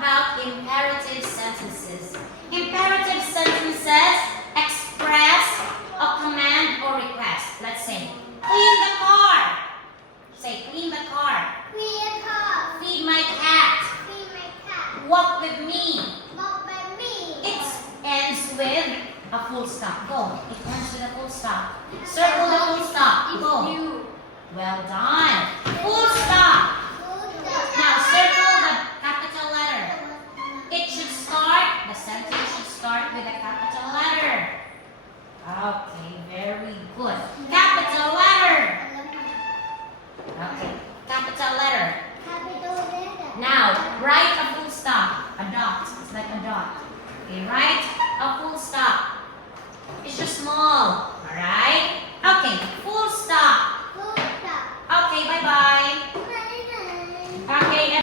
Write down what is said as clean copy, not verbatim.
about imperative sentences. Imperative sentences express a command or request. Let's say, clean the car. Say, clean the car. Clean car. Feed my cat. Feed my cat. Walk with me. Walk by me. It ends with a full stop. Go. It ends with a full stop. Circle the full stop. Go. Well done. Full stop. Now circle the capital letter. It should start, the sentence should start with a capital letter. Okay, very good. Capital letter. Okay, capital letter. Capital letter. Now, write a full stop. A dot. It's like a dot. Okay, write a full stop. It's just small.